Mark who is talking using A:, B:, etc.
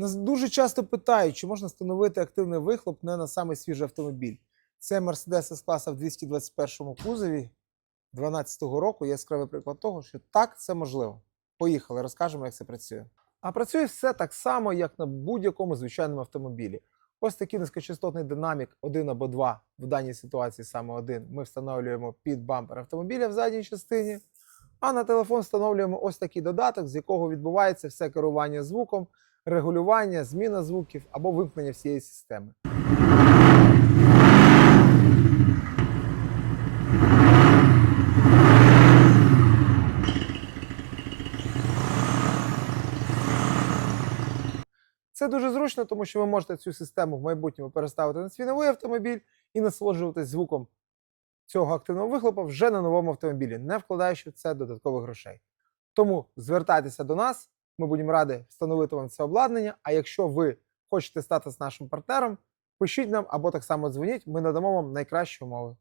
A: Нас дуже часто питають, чи можна встановити активний вихлоп не на самий свіжий автомобіль. Це Mercedes S-класа в 221 кузові 2012 року. Яскравий приклад того, що так, це можливо. Поїхали, розкажемо, як це працює. А працює все так само, як на будь-якому звичайному автомобілі. Ось такий низькочастотний динамік 1 або 2, в даній ситуації саме один, ми встановлюємо під бампер автомобіля в задній частині. А на телефон встановлюємо ось такий додаток, з якого відбувається все керування звуком, регулювання, зміна звуків або вимкнення всієї системи. Це дуже зручно, тому що ви можете цю систему в майбутньому переставити на свій новий автомобіль і насолоджуватись звуком цього активного вихлопа вже на новому автомобілі, не вкладаючи в це додаткових грошей. Тому звертайтеся до нас, ми будемо раді встановити вам це обладнання. А якщо ви хочете стати з нашим партнером, пишіть нам або так само дзвоніть, ми надамо вам найкращі умови.